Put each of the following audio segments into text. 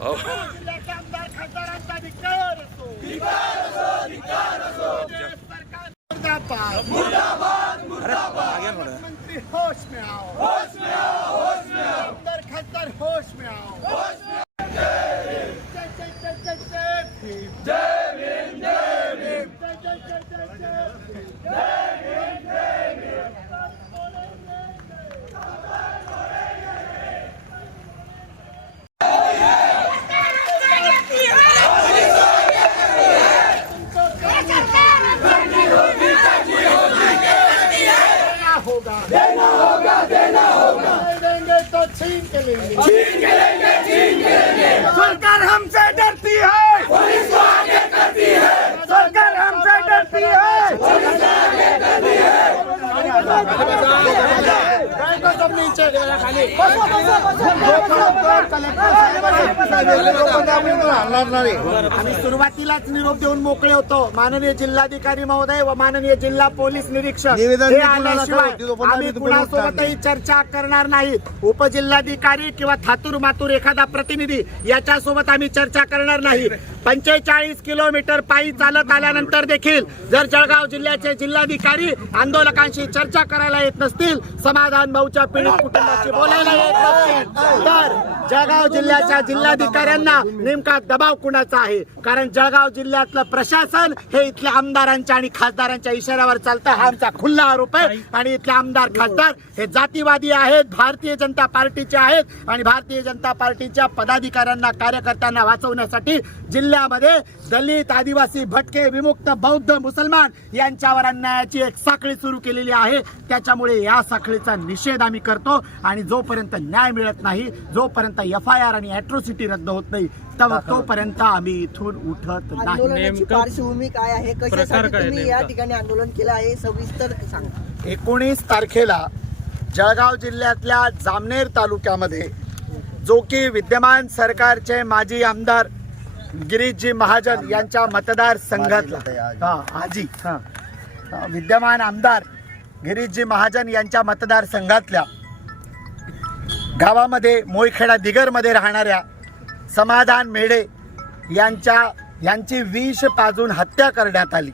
हो. जिल्ह्याच्या आमदार खासदारांचा धिक्कार असो. मुर्दाबाद. मंत्री होश में आओ आमदार खासदार होश में आओ जय जय जय जय जय भीम. जय भीम. जय जय जय जय जय भीम. देना होगा देना होगा देना होगा नहीं देंगे तो छीन के लेंगे छीन के लेंगे छीन के लेंगे सरकार हमसे डरती है पुलिस को आगे करती है सरकार हमसे डरती है बैठो सब नीचे खाली आम्ही सुरुवातीलाच निरोप देऊन मोकळे होतो माननीय जिल्हाधिकारी महोदय व माननीय जिल्हा पोलीस निरीक्षक निवेदन हे मी कुणाला आल्याशिवाय आम्ही कुणासोबतही चर्चा करणार नाहीत उपजिल्हाधिकारी किंवा थातूर मातूर एखादा प्रतिनिधी याच्यासोबत आम्ही चर्चा करणार नाही. पंचेचाळीस किलोमीटर पायी चालत आल्यानंतर देखील जर जळगाव जिल्ह्याचे जिल्हाधिकारी आंदोलकांशी चर्चा करायला येत नसतील समाधान भाऊच्या पीडित कुटुंबाशी बोलायला येत नसतील तर जळगाव जिल्ह्याच्या जिल्हाधिकाऱ्यांना नेमका दबाव कुणाचा आहे? कारण जळगाव जिल्ह्यातलं प्रशासन हे इथल्या आमदारांच्या आणि खासदारांच्या इशाऱ्यावर चालतं हा आमचा खुल्ला आरोप आहे. आणि इथले आमदार खासदार हे जातीवादी आहेत भारतीय जनता पार्टीचे आहेत. आणि भारतीय जनता पार्टीच्या पदाधिकाऱ्यांना कार्यकर्त्यांना वाचवण्यासाठी जिल्ह्यामध्ये दलित आदिवासी भटके विमुक्त बौद्ध मुसलमान यांच्यावर अन्यायाची एक साखळी सुरू केलेली आहे. त्याच्यामुळे या साखळीचा निषेध आम्ही करतो आणि जोपर्यंत न्याय मिळत नाही जोपर्यंत एफ आय आर आणि अॅट्रोसिटी रद्द होत नाही तेव्हा तोपर्यंत आम्ही इथून उठत नाही. पार्श्वभूमी काय आहे? कशासाठी तुम्ही या? ठिकाणी आंदोलन केलं आहे? सविस्तर सांगा. एकोणीस तारखेला जळगाव जिल्ह्यातल्या जामनेर तालुक्यामध्ये जो की विद्यमान सरकारचे माजी आमदार गिरीशजी महाजन यांच्या मतदार संघातला हा आजी. हा. विद्यमान आमदार गिरीशजी महाजन यांच्या मतदार संघातल्या गावामध्ये मोईखेडा दिगरमध्ये राहणाऱ्या समाधान मेढे यांच्या यांची विष पाजून हत्या करण्यात आली.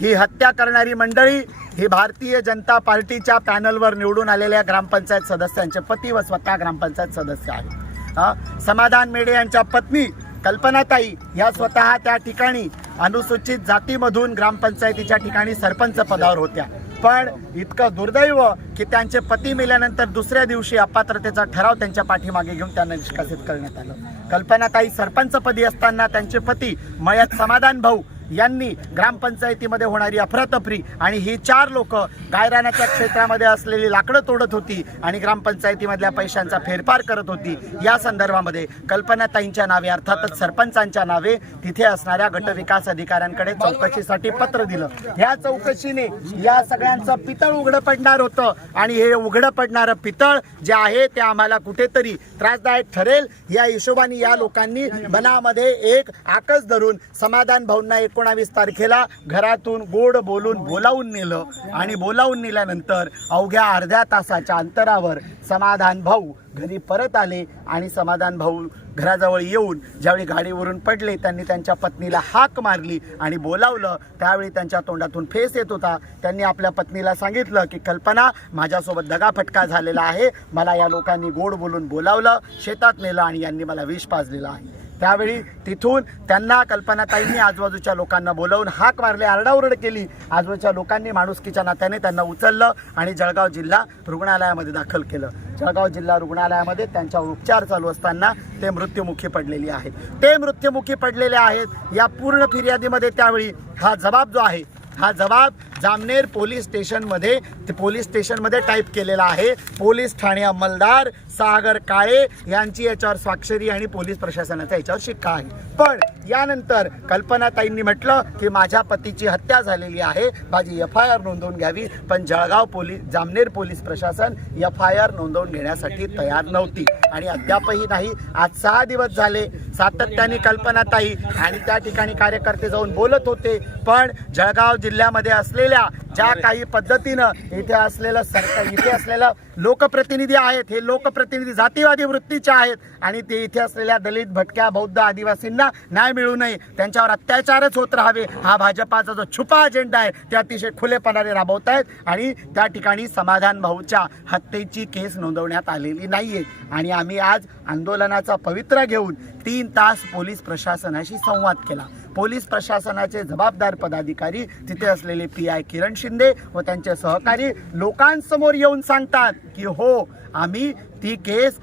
ही हत्या करणारी मंडळी ही भारतीय जनता पार्टीच्या पॅनलवर निवडून आलेल्या ग्रामपंचायत सदस्यांचे पती व स्वतः ग्रामपंचायत सदस्य आहेत. समाधान मेढे यांच्या पत्नी कल्पनाताई या स्वतः त्या ठिकाणी अनुसूचित जातीमधून ग्रामपंचायतीच्या ठिकाणी सरपंच पदावर होत्या. पण इतकं दुर्दैव की त्यांचे पती मेल्यानंतर दुसऱ्या दिवशी अपात्रतेचा ठराव त्यांच्या पाठीमागे घेऊन त्यांना निष्कासित करण्यात आलं. कल्पनाताई सरपंचपदी असताना त्यांचे पती मयत समाधान भाऊ यांनी ग्रामपंचायतीमध्ये होणारी अफरातफरी आणि ही चार लोक गायरानाच्या क्षेत्रामध्ये असलेली लाकडं तोडत होती आणि ग्रामपंचायतीमधल्या पैशांचा फेरफार करत होती. या संदर्भामध्ये कल्पनाताईंच्या नावे अर्थातच सरपंचांच्या नावे तिथे असणाऱ्या गटविकास अधिकाऱ्यांकडे चौकशीसाठी पत्र दिलं. ह्या चौकशीने या सगळ्यांचं पितळ उघडं पडणार होतं आणि हे उघडं पडणारं पितळ जे आहे ते आम्हाला कुठेतरी त्रासदायक ठरेल. या हिशोबाने या लोकांनी मनामध्ये एक आकस धरून समाधान भाऊंना एकोणावीस तारखेला घरातून गोड बोलून बोलावून नेलं आणि बोलावून नेल्यानंतर अवघ्या अर्ध्या तासाच्या अंतरावर समाधान भाऊ घरी परत आले आणि समाधान भाऊ घराजवळ येऊन ज्यावेळी गाडीवरून पडले त्यांनी त्यांच्या पत्नीला हाक मारली आणि बोलावलं. त्यावेळी त्यांच्या तोंडातून फेस येत होता. त्यांनी आपल्या पत्नीला सांगितलं की कल्पना माझ्यासोबत दगाफटका झालेला आहे. मला या लोकांनी गोड बोलून बोलावलं शेतात नेलं आणि यांनी मला विष पाजलेलं आहे. त्यावेळी तिथून त्यांना कल्पनाताईंनी आजूबाजूच्या लोकांना बोलवून हाक मारले आरडाओरड केली. आजूबाजूच्या लोकांनी माणुसकीच्या नात्याने त्यांना उचललं आणि जळगाव जिल्हा रुग्णालयामध्ये दाखल केलं. जळगाव जिल्हा रुग्णालयामध्ये त्यांच्यावर उपचार चालू असताना ते मृत्युमुखी पडलेले आहेत. ते मृत्युमुखी पडलेले आहेत या पूर्ण फिर्यादीमध्ये त्यावेळी हा जबाब जो आहे हा जबाब जामनेर पोलीस स्टेशनमध्ये पोलीस स्टेशनमध्ये टाईप केलेला आहे. पोलीस ठाणे अंमलदार सागर काळे यांची याच्यावर स्वाक्षरी आणि पोलीस प्रशासनाचा याच्यावर शिक्का आहे. पण यानंतर कल्पनाताईंनी म्हटलं की माझ्या पतीची हत्या झालेली आहे. माझी एफ आय आर नोंदवून घ्यावी. पण जळगाव पोलीस जामनेर पोलीस प्रशासन एफ आय आर नोंदवून घेण्यासाठी तयार नव्हती. आणि अद्यापही नाही. आज सहा दिवस झाले. सातत्याने कल्पनाताई आणि त्या ठिकाणी कार्यकर्ते जाऊन बोलत होते. पण जळगाव जिल्ह्यामध्ये असले असलेल्या ज्या काही पद्धतीनं इथे असलेलं सरकार इथे असलेलं लोकप्रतिनिधी आहेत हे लोकप्रतिनिधी जातीवादी वृत्तीचे आहेत आणि ते इथे असलेल्या दलित भटक्या बौद्ध आदिवासींना न्याय मिळू नये त्यांच्यावर अत्याचारच होत राहावे हा भाजपाचा जो छुपा अजेंडा आहे ते अतिशय खुलेपणाने राबवत आहेत आणि त्या ठिकाणी समाधान भाऊच्या हत्येची केस नोंदवण्यात आलेली नाहीये. आणि आम्ही आज आंदोलनाचा पवित्रा घेऊन तीन तास पोलीस प्रशासनाशी संवाद केला. पोलीस प्रशासनाचे जबाबदार पदाधिकारी तिथे असलेले पी आय किरण शिंदे व त्यांचे सहकारी लोकांसमोर येऊन सांगतात की हो आम्ही ती केस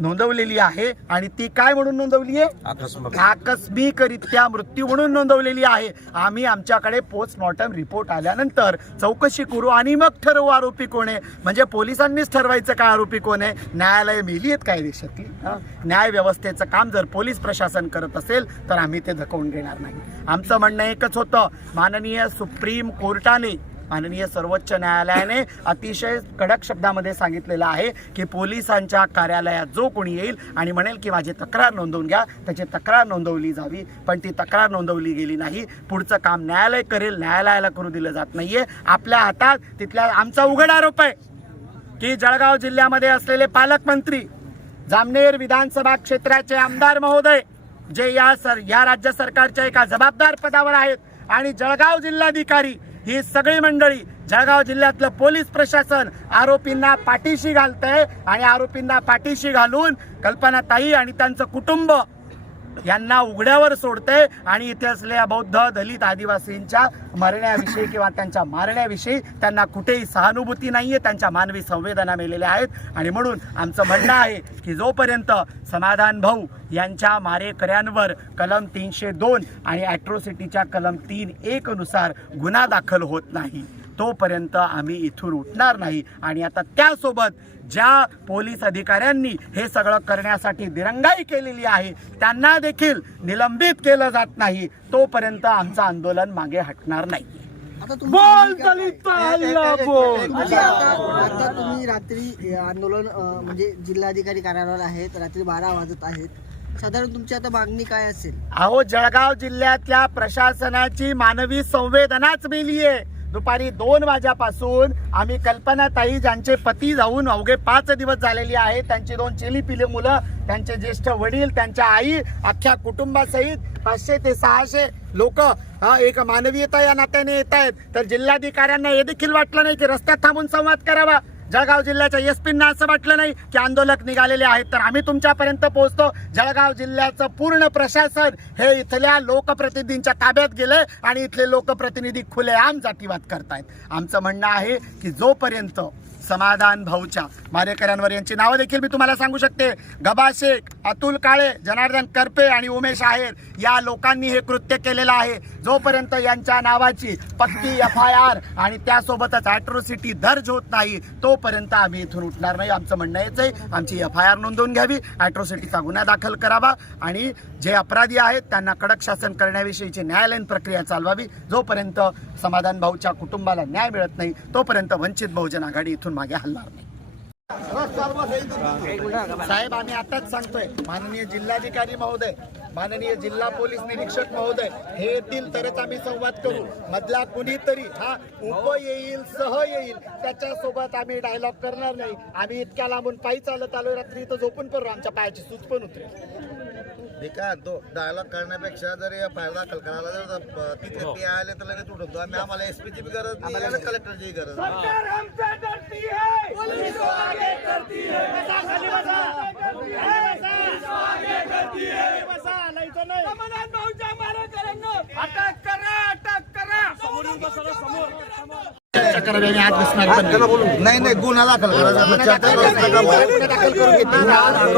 नोंदवलेली आहे आणि ती काय म्हणून नोंदवली आहे? आकस्मिकरित्या मृत्यू म्हणून नोंदवलेली आहे. आम्ही आमच्याकडे पोस्टमॉर्टम रिपोर्ट आल्यानंतर चौकशी करू आणि मग ठरवू आरोपी कोण आहे? म्हणजे पोलिसांनीच ठरवायचं काय आरोपी कोण आहे? न्यायालय मेली आहेत काय देशातली? न्याय व्यवस्थेचं काम जर पोलीस प्रशासन करत असेल तर आम्ही ते धकवून घेणार नाही. आमचं म्हणणं एकच होतं. माननीय सुप्रीम कोर्टाने माननीय सर्वोच्च न्यायालयाने अतिशय कडक शब्दामध्ये सांगितलेलं आहे की पोलिसांच्या कार्यालयात जो कोणी येईल आणि म्हणेल की माझी तक्रार नोंदवून घ्या त्याची तक्रार नोंदवली जावी. पण ती तक्रार नोंदवली गेली नाही. पुढचं काम न्यायालय करेल न्यायालयाला करू दिलं जात नाहीये. आपल्या हातात तिथल्या आमचा उघड आरोप आहे की जळगाव जिल्ह्यामध्ये असलेले पालकमंत्री जामनेर विधानसभा क्षेत्राचे आमदार महोदय जे या सर या राज्य सरकारच्या एका जबाबदार पदावर आहेत आणि जळगाव जिल्हाधिकारी ही सगळी मंडळी जळगाव जिल्ह्यातलं पोलीस प्रशासन आरोपींना पाठीशी घालतंय आणि आरोपींना पाठीशी घालून कल्पनाताई आणि त्यांचं कुटुंब यांना उघड्यावर सोडते आणि इथे असलेल्या बौद्ध दलित आदिवासींच्या मरण्याविषयी किंवा त्यांच्या मारण्याविषयी त्यांना कुठेही सहानुभूती नाहीये त्यांच्या मानवी संवेदना मेलेल्या आहेत. आणि म्हणून आमचं म्हणणं आहे की जोपर्यंत समाधान भाऊ यांच्या मारेकऱ्यांवर कलम तीनशे दोन आणि ॲट्रोसिटीच्या कलम तीन एक नुसार गुन्हा दाखल होत नाही तोपर्यंत आम्ही इथून उठणार नाही. आणि आता त्यासोबत ज्या पोलीस अधिकाऱ्यांनी हे सगळं करण्यासाठी दिरंगाई केलेली आहे त्यांना देखील निलंबित केलं जात नाही. तोपर्यंत आमचं आंदोलन मागे हटणार नाही. बोल? दलित आता तुम्ही रात्री आंदोलन म्हणजे जिल्हाधिकारी कार्यालयावर आहेत रात्री बारा वाजत आहेत. साधारण तुमची आता मागणी काय असेल? अहो जळगाव जिल्ह्यातल्या प्रशासनाची मानवी संवेदनाच मेली आहे. दुपारी दोन वाज्यापासून आम्ही कल्पनाताई ज्यांचे पती जाऊन अवघे पाच दिवस झालेली आहे त्यांची दोन चिली पिले मुलं त्यांचे ज्येष्ठ वडील त्यांच्या आई अख्ख्या कुटुंबासहित पाचशे ते सहाशे लोक एक मानवीयता या नात्याने येत आहेत. तर जिल्हाधिकाऱ्यांना हे देखील वाटलं नाही की रस्त्यात थांबून संवाद करावा. जळगाव जिल्ह्याच्या एस पींना असं वाटलं नाही की आंदोलक निघालेले आहेत. तर आम्ही तुमच्यापर्यंत पोहोचतो. जळगाव जिल्ह्याचं पूर्ण प्रशासन हे इथल्या लोकप्रतिनिधींच्या ताब्यात गेले आणि इथले लोकप्रतिनिधी खुलेआम जातीवाद करतायत. आमचं म्हणणं आहे की जोपर्यंत समाधान भाऊच्या मारेकऱ्यांवर यांची नावं देखील मी तुम्हाला सांगू शकते. गबा शेख अतुल काळे जनार्दन करपे आणि उमेश आहेर या लोकांनी हे कृत्य केलेलं आहे. जोपर्यंत यांच्या नावाची पक्की एफ आय आर आणि त्यासोबतच ॲट्रोसिटी दर्ज होत नाही तोपर्यंत आम्ही इथून उठणार नाही. आमचं म्हणणं हेच आहे. आमची एफ आय आर नोंदवून घ्यावी ॲट्रोसिटीचा गुन्हा दाखल करावा आणि जे अपराधी आहेत त्यांना कडक शासन करण्याविषयीची न्यायालयीन प्रक्रिया चालवावी. जोपर्यंत समाधान भाऊच्या कुटुंबाला न्याय मिळत नाही तोपर्यंत वंचित बहुजन आघाडी इथून मागे हलणार नाही. साहेब आम्ही आताच सांगतोय माननीय जिल्हाधिकारी महोदय माननीय जिल्हा पोलीस निरीक्षक महोदय हे येतील तरच आम्ही संवाद करू. मधला कुणीतरी हा उप येईल सह येईल त्याच्यासोबत आम्ही डायलॉग करणार नाही. आम्ही इतक्या लांबून पायी चालत आलो रात्री इथं झोपून पडलो आमच्या पायाची सूच पण उतरेल. मी काय तो डायलॉग करण्यापेक्षा जर या फायर दाखल करायला जर तिथे ते आले तर लगेच उठवतो आम्ही आम्हाला एसपीची बी गरज नाही आणि कलेक्टरची गरज नाही. सरकार हमसे डरती है पुलिस को आगे करती है समाधान भाऊच्या मारेकऱ्यांना अटक करा अटक करा. समोरून बसा समोर चर्चा करावी आणि आज बसणार पण नाही. नाही नाही गुन्हा दाखल करायचा चर्चा करू.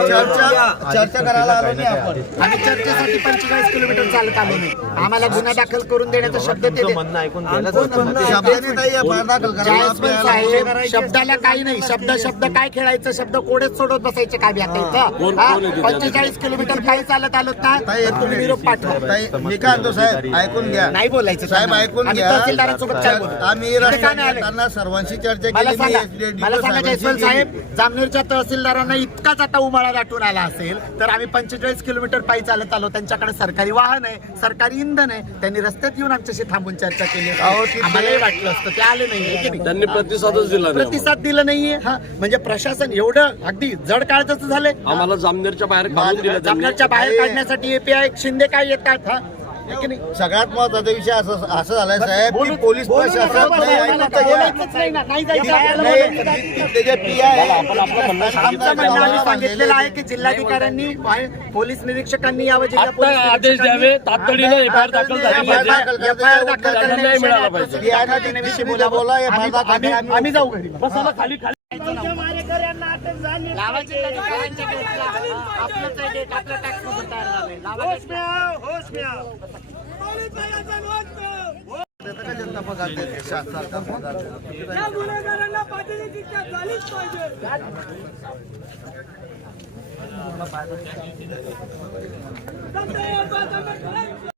चर्चा चर्चा करायला आलो नाही आपण. आम्ही चर्चेसाठी पंचेचाळीस किलोमीटर चालत आलो नाही. आम्हाला गुन्हा दाखल करून देण्याचा शब्द ते दे- शब्दाने नाही. आपण दाखल करायला जायस्वाल आपल्याला- साहेब शब्दाला काही नाही. शब्द शब्द काय खेळायचं? शब्द कोडेच सोडत बसायचे काय बी आता इथं? हा? पंचेचाळीस किलोमीटर काही चालत आलो ना ताई, तुम्ही निरोप पाठवा. ताई, मी काय म्हणतो साहेब. ऐकून घ्या. नाही बोलायचं साहेब त्यांना. ऐकून आम्ही घ्या. तहसीलदारांसोबत काय बोलू? आम्ही इथे काय सर्वांशी चर्चा मला केली सांगा मला सांगा जयस्वाल. साहेब जामनेरच्या तहसीलदारांना इतकाच आता उमाळा दाटून आला असेल तर आम्ही पंचेचाळीस किलोमीटर पायी चालत आलो. त्यांच्याकडे सरकारी वाहन आहे सरकारी इंधन आहे. त्यांनी रस्त्यात येऊन आमच्याशी थांबून चर्चा केली आम्हालाही वाटलं असतं ते आले नाही? त्यांनी प्रतिसादच दिला नाही प्रतिसाद दिला नाहीये. हा म्हणजे प्रशासन एवढं अगदी जड काळजाचं झालंय. आम्हाला जामनेरच्या बाहेर काढून दिलं त्यांनी. जामनेरच्या बाहेर काढण्यासाठी एपीआय शिंदे काय येतात है? की नाही? सगळ्यात महत्त्वाचा विषय असं असं झालाय साहेब की पोलीस प्रशासन नाही नाही नाही. तिथले जे पी आहे आमचं म्हणणं आम्ही सांगितलेलं आहे की जिल्हाधिकाऱ्यांनी पोलीस निरीक्षकांनी यावं जिल्हा आता पोलीस आदेश द्यावे, दाखल झाली पाहिजे. FIR दाखल त्यांना न्याय मिळाला पाहिजे. बोला, FIR आम्ही- जाऊ घरी बसायला खाली खाली लावायचे का नाही? लावायचे गेटला. आपलंच आहे गेट, आपलं टॅक्स मधून तयार झालंय. लावायचे. पोलीस प्रशासन वाचतं. जनता पगार देते, सरकार पगार देते. या गुन्हेगारांना फाशीची शिक्षा झालीच पाहिजे सत्य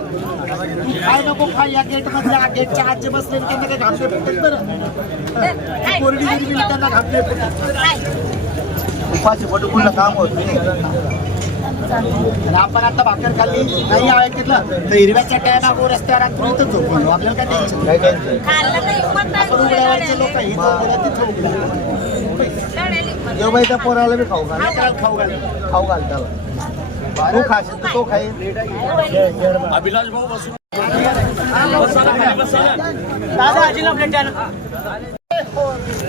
काय नको खा या गेट मधल्या गेटच्या आत जे बसले त्यांना काय घामले फुटेल बरं. कोरडी दिली त्यांना घामले फुटेल उपाशी पटुकुंड काम होत नाही. आपण आता भाकर खाल्ली. नाही ऐकलं तर हिरव्या चट्ट्या रस्त्यावर आपण इथं झोपलो. आपल्याला काय टेन्शन काय आपण उघड्यावरचे लोक झोपलं तिथं उघड्या जेव्हा पोराला बी खाऊ घाल. खाऊ घाल खाऊ घाल. त्याला. तू खाशील तो खाईल अभिलाष भाऊ बसून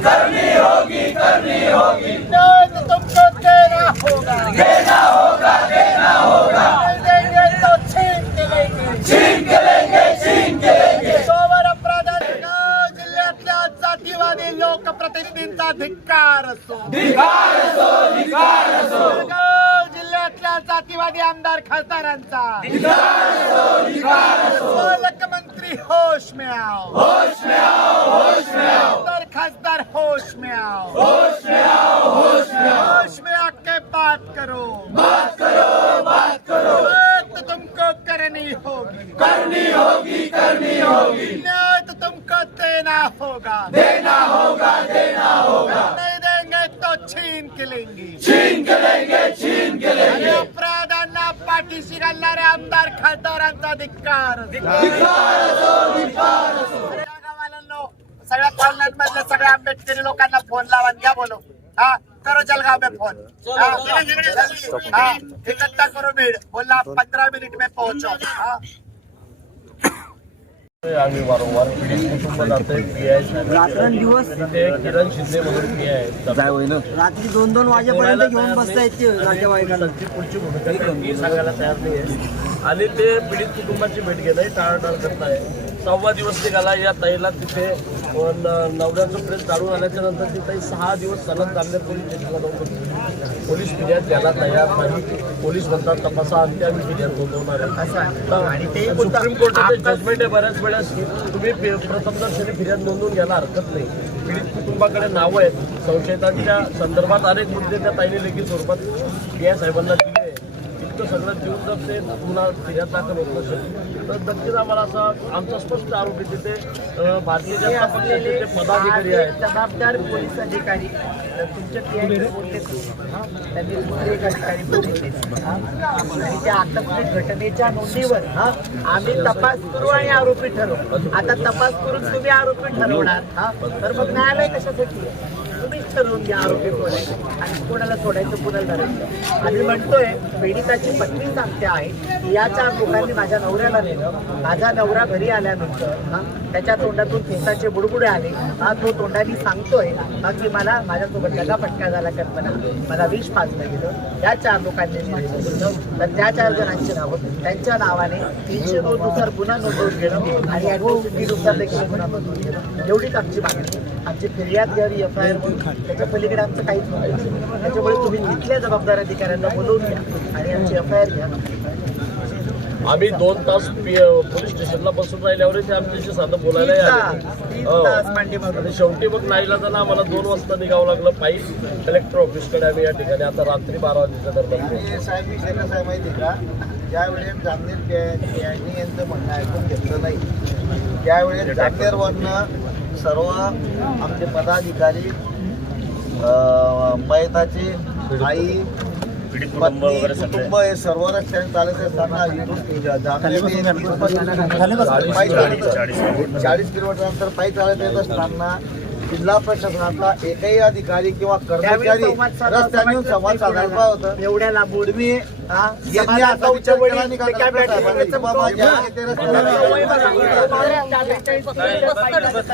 करनी होगी करनी होगी तुमको देना होगा देना होगा देना होगा देंगे तो छीन के लेंगे छीन के लेंगे छीन के लेंगे सोवर अपराधांना जिल्ह्यातल्या जातीवादी लोकप्रतिनिधींचा धिक्कार असो धिक्कार असो धिक्कार असो. जातीवादी आमदार असो पालकमंत्री होश में आओ होश में आओ होश में आओ आमदार, खासदार होश में आओ होश में आके बात करो. बात करो बात करो बात तुमको करनी होगी. करनी होगी करनी होगी तो तुमको देना होगा. देना होगा देना होगा. के लेंगे छीन के लेंगे छीन के लेंगे अपराधांना पाठीशी घालणाऱ्या आमदार खासदारांचा धिक्कार. सगळ्या कॉलनात मधल्या सगळ्या आंबेडकरी लोकांना फोन लावा घ्या बोलो. हा करो जलगाव में फोन. हा, हा, इकट्ठा करो भीड़. बोला पंद्रह मिनट में पहुंचो. हा. आम्ही वारंवार पीडित कुटुंब जाते पी आय रात्रंदिवस किरण शिंदे म्हणून पी आहे रात्री दोन दोन वाजेपर्यंत घेऊन बसतायत ते नातेवाईकांना त्यांची पुढची भूमिका सांगायला तयार नाही आहे आणि ते पीडित कुटुंबाची भेट घेणंही टाळाटाळ करत आहे. सहावा दिवस निघाला या ताईला तिथे न- नवऱ्याचं प्रेस काढून आल्याच्यानंतर ती ताई सहा दिवस सलग जामनेर पोलीस स्टेशनला जाऊन. पोलीस फिर्याद द्यायला तयार नाही. पोलीस म्हणतात तपासा अंती आम्ही फिर्याद नोंदवणार आहे. सुप्रीम कोर्टाचे जजमेंट आहे बऱ्याच वेळेस. तुम्ही प्रथमदर्शनी फिर्याद नोंदवून घ्यायला हरकत नाही. पीडित कुटुंबाकडे नावं आहेत. संशयितांच्या संदर्भात अनेक मुद्दे त्या ताईने लेखी स्वरूपात पी आय साहेबांना इतकं सगळं देऊन जर ते पुन्हा फिर्याद दाखल होत नसेल तर नक्कीच आम्हाला असा आमचा स्पष्ट आरोप आहे तिथे भारतीय जनता पक्षाचे ते पदाधिकारी आहेत. जबाबदार पोलीस अधिकारी. तर तुमचे पी बोलले? त्यांनी दुसरे एक अधिकारी बोलले? आणि त्या आकस्मिक घटनेच्या नोंदीवर आम्ही तपास करू आणि आरोपी ठरवू. आता तपास करून तुम्ही आरोपी ठरवणार हा. तर मग न्यायालय कशासाठी ठरवून घ्या आरोपी कोण आहे आणि कोणाला सोडायचं कोणाला धरायचं? आणि म्हणतोय पीडिताची पत्नी सांगते आहे की या चार लोकांनी माझ्या नवऱ्याला नेलं. माझा नवरा घरी आल्यानंतर हा त्याच्या तोंडातून केसाचे बुडबुडे आले. हा तो तोंडाने सांगतोय हा की मला माझ्यासोबत फटका झाला कल्पना मला. विष पाजलं गेलं. या चार लोकांनी तर त्या चार जणांची नावं त्यांच्या नावाने तीनशे दोन नुसार गुन्हा नोंदवून घेणं आणि ॲट्रोसिटीनुसार देखील गुन्हा नोंदवून घेणं. एवढीच आमची मागणी. आहे. आमची फिर्याद घ्यावी एफ आय आर त्याच्या पलीकडे आमचं काहीच नाही. त्याच्यामुळे तुम्ही तिथल्या जबाबदार अधिकाऱ्यांना बोलवून घ्या आणि आमची एफ आय आर घ्या. आम्ही दोन तास पोलीस स्टेशनला बसून राहिल्यावर ते आमच्याशी साधं बोलायला हो. आणि शेवटी मग नाईला जाणं आम्हाला दोन वाजता निघावं लागलं. पायी कलेक्टर ऑफिसकडे आम्ही या ठिकाणी आता रात्री बारा वाजेच्या दरम्यान साहेब विषय कसा आहे माहिती आहे का? ज्यावेळेस जामनेर यांनी यांचं म्हणणं ऐकून घेतलं नाही त्यावेळेस जामनेरवरनं सर्व आमचे पदाधिकारी मयताची आई कुटुंब हे सर्व रस्त्याने चालत असताना चाळीस किलोमीटर अंतर पायी चालत येत असताना जिल्हा प्रशासनाचा एकही अधिकारी किंवा कर्मचारी रस्त्याने येऊन संवाद साधायचा होता एवढ्या लांबून तुम्ही हा, यांनी आता विचार केला नाही का ते काय कलेक्टर साहेबांनी? बॅटरी बाबा, ज्या ते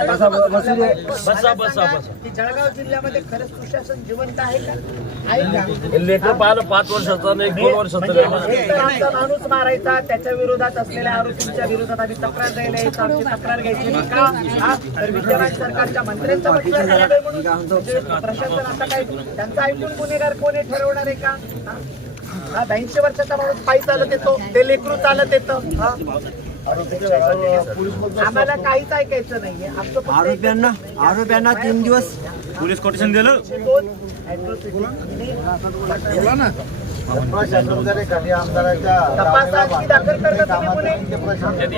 बसा बसा बसा की जळगाव जिल्ह्यामध्ये खरंच सुशासन जिवंत आहे का आहे का हे लेकर पाहिलं पाच वर्षाचा आणि एक दोन वर्षाचा आमचा माणूस मारायचा त्याच्या विरोधात असलेल्या आरोपींच्या विरोधात आम्ही तक्रार द्यायला यायचो आमची तक्रार घ्यायची नाही का हा? तर विद्यमान सरकारच्या मंत्र्यांचा प्रशासन आता काय त्यांचा ऐकून गुन्हेगार कोणी ठरवणार आहे का? हा? वर्षाचा माणूस पायी चालत येतो ते लेकरू चालत येतं. हा? आम्हाला काहीच ऐकायचं नाहीये. आमचं फक्त आरोप्यांना आरोप्यांना तीन दिवस पोलीस कोटेशन दिलं? दोन तपास दाखल करणं तुम्ही गुन्हे ते प्रशासन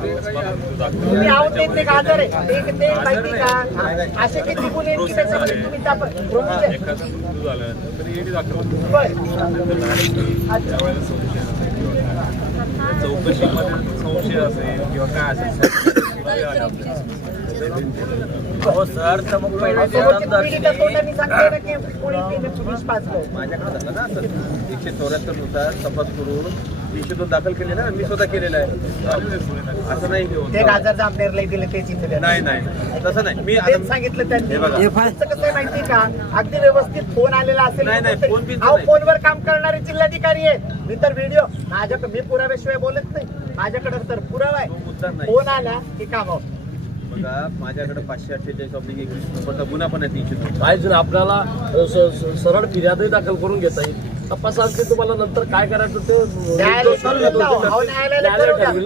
तुम्ही आहोत ते ते गाजर आहे. ते ते माहिती का? असे किती गुन्हे आहेत की त्याच्यामध्ये तुम्ही तपास हो सर तर मग पहिले पीडिता तोंडाने सांगते ना की कोणी पोलीस पाचलं माझ्याकडे झालं ना सर. एकशे चौऱ्याहत्तरनुसार तपास करून तीनशे दोन दाखल केलेला मी स्वतः केलेला आहे. असं नाही घेऊन ते गाजर जामनेरला दिले तेच इथे द्या. नाही नाही. तसं नाही. मी तेच सांगितलं त्यांनी. हे कसं आहे माहिती का? अगदी व्यवस्थित फोन आलेला असेल नाही, नाही, फोन अहो. फोनवर काम करणारे जिल्हाधिकारी आहेत. मी तर व्हिडिओ माझ्याकडे मी पुराव्याशिवाय बोलत नाही. माझ्याकडे तर पुरावा तो आहे. फोन आला की काम बघा माझ्याकडे पाचशे अठ्ठेचाळीस ऑब्लिक एकवीस नंबरचा गुन्हा पण आहे तीनशे. नाही आपल्याला सरळ फिर्यादही दाखल करून घेता येईल. तपासात तुम्हाला नंतर काय करायचं ते द्या.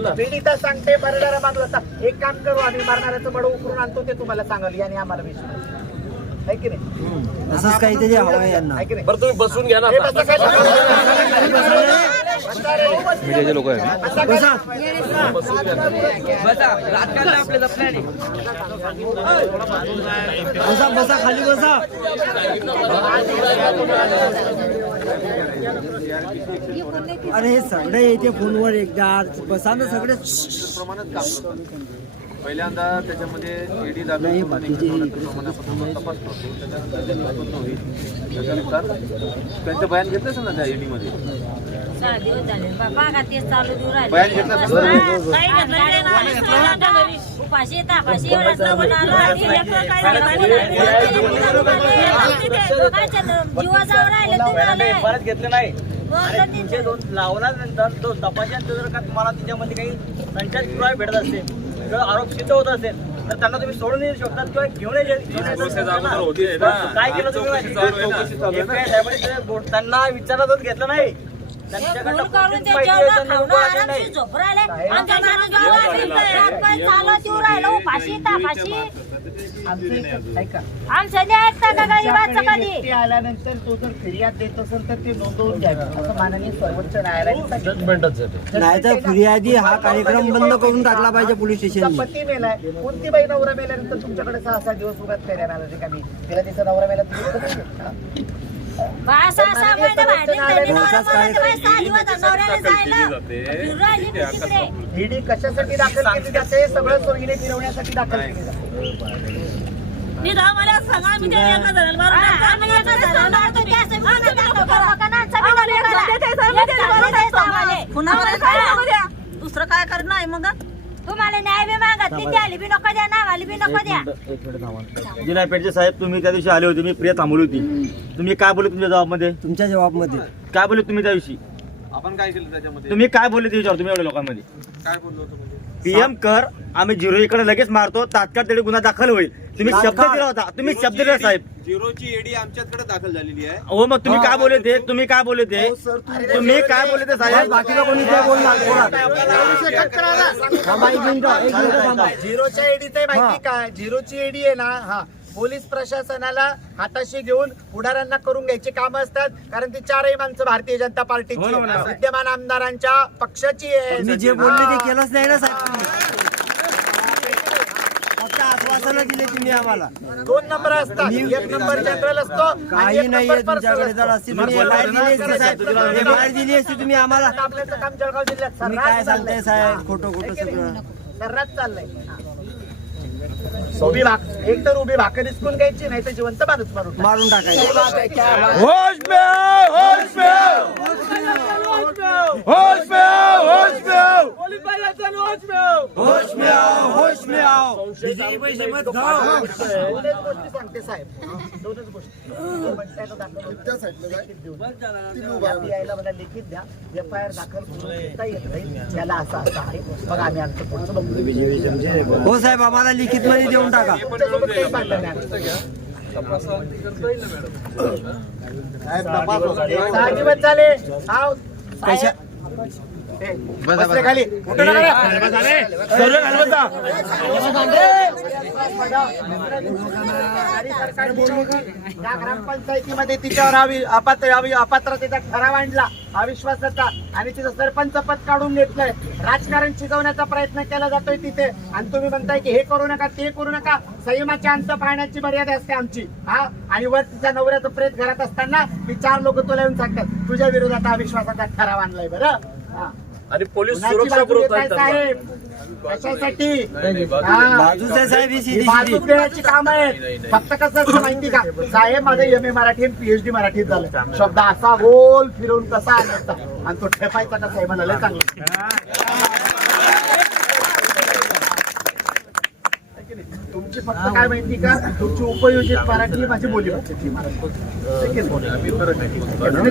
ना. पीडिता सांगते मरणारा असा एक काम करू आम्ही मरणाऱ्याचं बडं उकरून आणतो ते तुम्हाला सांगाल. याने आम्हाला विश्वास काहीतरी हवं आहे यांना. बरं तुम्ही बसून घ्या ना. हे. बसा लोक बसा बसा. खाली बसा. अरे हे सगळे येते फोनवर एकदा बसा ना सगळे प्रमाणात काम करतो पहिल्यांदा त्याच्यामध्ये ईडी तपास करतो त्याच्यानंतर होईल त्याच्यानुसार त्यांचं बयान घेतलं असेल ना त्या ईडी मध्ये? सहा दिवस झाले. बाबा का तेच चालू देऊ राहिले. बयान घेतलं तापाशी आलं. लोकांच्या जीवाजावर आले. परत घेतले नाही. तीनशे दोन लावल्यानंतर तो तपाशांचं जर का तुम्हाला त्याच्यामध्ये काही संचार पुरावे भेटत असेल किंवा आरोप सिद्ध होत असेल तर त्यांना तुम्ही सोडून येऊ शकतात किंवा घेऊन. काय केलं तुम्ही त्यांना विचारातच घेतलं नाही. फोन करून कोणतीच ते राहिलं. आमचा माणूस राहिलो, का गरीबाचं कधी आल्यानंतर जर फिर्याद देत असेल तर ते नोंदवून घ्यावी. असं माननीय सर्वोच्च न्यायालयाने तर फिर्यादी हा कार्यक्रम बंद करून टाकला पाहिजे पोलीस तुमचा पती मेलाय कोणती बाई नवरा मेल्यानंतर तुमच्याकडे सहा सहा दिवस उगाच फेऱ्या मी? तिला तिचा नवरा मेला तुम्ही ईडी कशासाठी दाखल केली जाते? हे सगळं फिरवण्यासाठी दाखल केली जाते. मी सांगा, मी? दुसरं काय करणार आहे मग? तुम्हाला न्याय बी मागत नाही द्यायला बी नको द्या नावाला बी नको द्या. जिल्हा पेठचे साहेब तुम्ही त्या दिवशी आले होते मी प्रिया थांबवली होती. तुम्ही काय बोलले तुमच्या जबाबमध्ये? तुमच्या जबाबमध्ये. काय बोलले तुम्ही त्या दिवशी? आपण काय केलं त्याच्यामध्ये? तुम्ही काय बोलले ते विचार तुम्ही एवढ्या लोकांमध्ये. काय बोललो होतो म्हणजे? पीएम कर आम्ही झिरो इकडे लगेच मारतो तात्काळ तरी गुन्हा दाखल होईल. तुम्ही शब्द दिला होता तुम्ही शब्द दिला साहेब. झिरोची एडी आमच्याकडे दाखल झालेली आहे. हो मग तुम्ही काय बोलले ते? तुम्ही काय बोलले ते? तुम्ही काय बोलले ते साहेब? बाकीला कोणी काय बोलणार झिरोच्या एडीचं माहिती काय? झिरोची एडी आहे ना हा. पोलीस प्रशासनाला हाताशी घेऊन पुढाऱ्यांना करून घ्यायची कामं असतात कारण ती चारही माणसं भारतीय जनता पार्टीची. विद्यमान आमदारांच्या पक्षाची आहे तुम्ही जे बोलले ते हा. केलंच नाही ना साहेब तुम्ही. फक्त आश्वासनं दिले तुम्ही आम्हाला दोन नंबर असतात एक नंबर जनरल असतो आणि काही तुमच्याकडे जर बाहेर दिली असती साहेब हे बाहेर दिली असती तुम्ही आम्हाला आपल्याचं काम जळगाव जिल्ह्यात काय सांगताय चाललंय. साहेब खोटं खोटं सगळं सर्रास चाललंय उभी भाक एक तर उभी भाकर हिसकून घ्यायची नाही तर जिवंत माणूस मारून टाकायचं. मारून टाकायचं. होश होश होश. होश दोनच गोष्टी सांगते साहेब. दोनच गोष्टी. लिखित मला द्या. एफ आय आर दाखल येत नाही. याला असं असं आहे. मग आम्ही आमचं पुढचं बघू. हो साहेब आम्हाला लिखित मध्ये देऊन टाका. तुमच्यासोबत काही भांडण खाली. उठू नका ग्रामपंचायतीमध्ये तिच्यावर अपात्र अपात्रतेचा ठराव आणला. अविश्वासाचा. आणि तिचं सरपंच पद काढून घेतलंय. राजकारण शिकवण्याचा प्रयत्न केला जातोय तिथे. आणि तुम्ही म्हणताय की हे करू नका ते करू नका. संयमाचे अंत पाहण्याची मर्यादा असते आमची. हा? आणि वर तिच्या नवऱ्याचं प्रेत घरात असताना ती चार लोक तुला येऊन सांगतात तुझ्या विरोधात अविश्वासाचा ठराव आणलाय बरं. आणि पोलीस सुरक्षा बाजू पुरवत घेताय आहेत त्यांना. साहेब? कशासाठी. बाजूच आहे साहेब ही. सीधी बाजू सीधी देण्याची काम आहेत. फक्त कसं असतं माहिती का? साहेब माझं एम ए मराठी पीएचडी मराठीत झालं. शब्द असा गोल फिरवून कसा आणायचा? आणि तो ठेपायचा आहे म्हणाले चांगलं तुमची फक्त काय माहिती का? तुमची उपयोजित मराठी ही माझी बोली भाषेची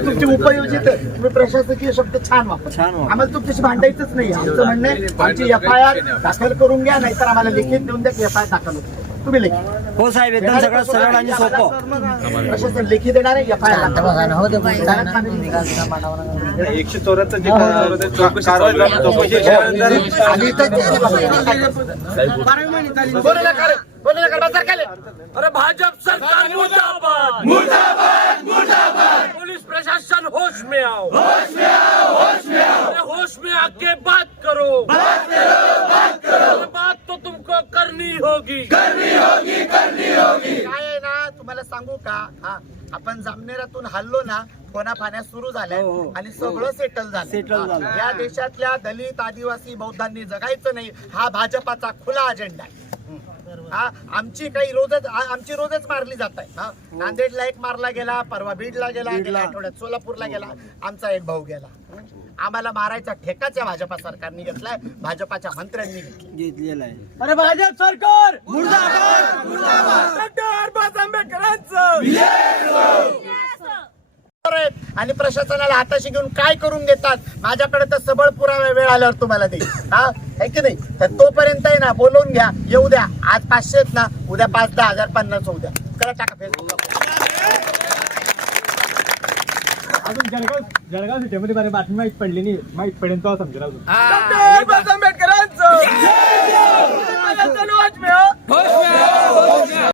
तुमची उपयोजित. तुम्ही प्रशासकीय शब्द छान वापर. आम्हाला तुमच्याशी भांडायचंच नाही. आमचं म्हणणं आहे आमची एफ आय आर दाखल करून घ्या नाहीतर आम्हाला लिखित देऊन द्या की एफ आय आर दाखल होते. तुम्ही लिखित. हो साहेब एकदम सगळं सरळ आणि सोपं. प्रशासन लेखी देणार आहे एफ आय आर एकशे चौऱ्याहत्तर झाली. अरे भाजप सरकार मुर्दाबाद. मुर्दाबाद मुर्दाबाद. पुलिस प्रशासन होश में आओ. होश में आओ होश में आओ. अरे होश में आके बात करो. बात करो बात करो. बात तो तुमको करनी होगी. करनी होगी करनी होगी. काय आहे ना तुम्हाला सांगू का? हा आपण जामनेरातून हल्लो ना कोणा पाण्या सुरू झाल्या हो, हो. आणि सगळं सेटल झालं. Settle हा. झालं. या देशातल्या दलित आदिवासी बौद्धांनी जगायचं नाही. हा भाजपाचा खुला अजेंडा आहे. हा आमची काही रोजच आ- आमची रोजच मारली जात आहे हा. नांदेडला एक मारला गेला परवा बीडला गेला गेल्या आठवड्यात सोलापूरला गेला आमचा एक भाऊ गेला. आम्हाला मारायचा ठेकाच या भाजपा सरकारने घेतलाय भाजपाच्या मंत्र्यांनी घेतला घेतलेलं आहे. अरे भाजप सरकार! मुर्दाबाद! मुर्दाबाद! डॉक्टर बाबासाहेब आंबेडकरांचं! आहेत आणि प्रशासनाला हाताशी घेऊन काय करून घेतात? माझ्याकडे तर सबळ पुरावा वेळ आल्यावर तुम्हाला देईल हा? आहे की नाही? तर तोपर्यंत आहे ना बोलवून घ्या. येऊ द्या. आज पाचशे आहेत ना उद्या पाच दहा हजार पन्नास होऊ द्या. करा टाका फेसबुकला अजून जळगाव जळगाव सिटीमध्ये बरं बातमी माहीत पडली नाही. माहीत पडेल तो समजेल अजून. आंबेडकरांचं.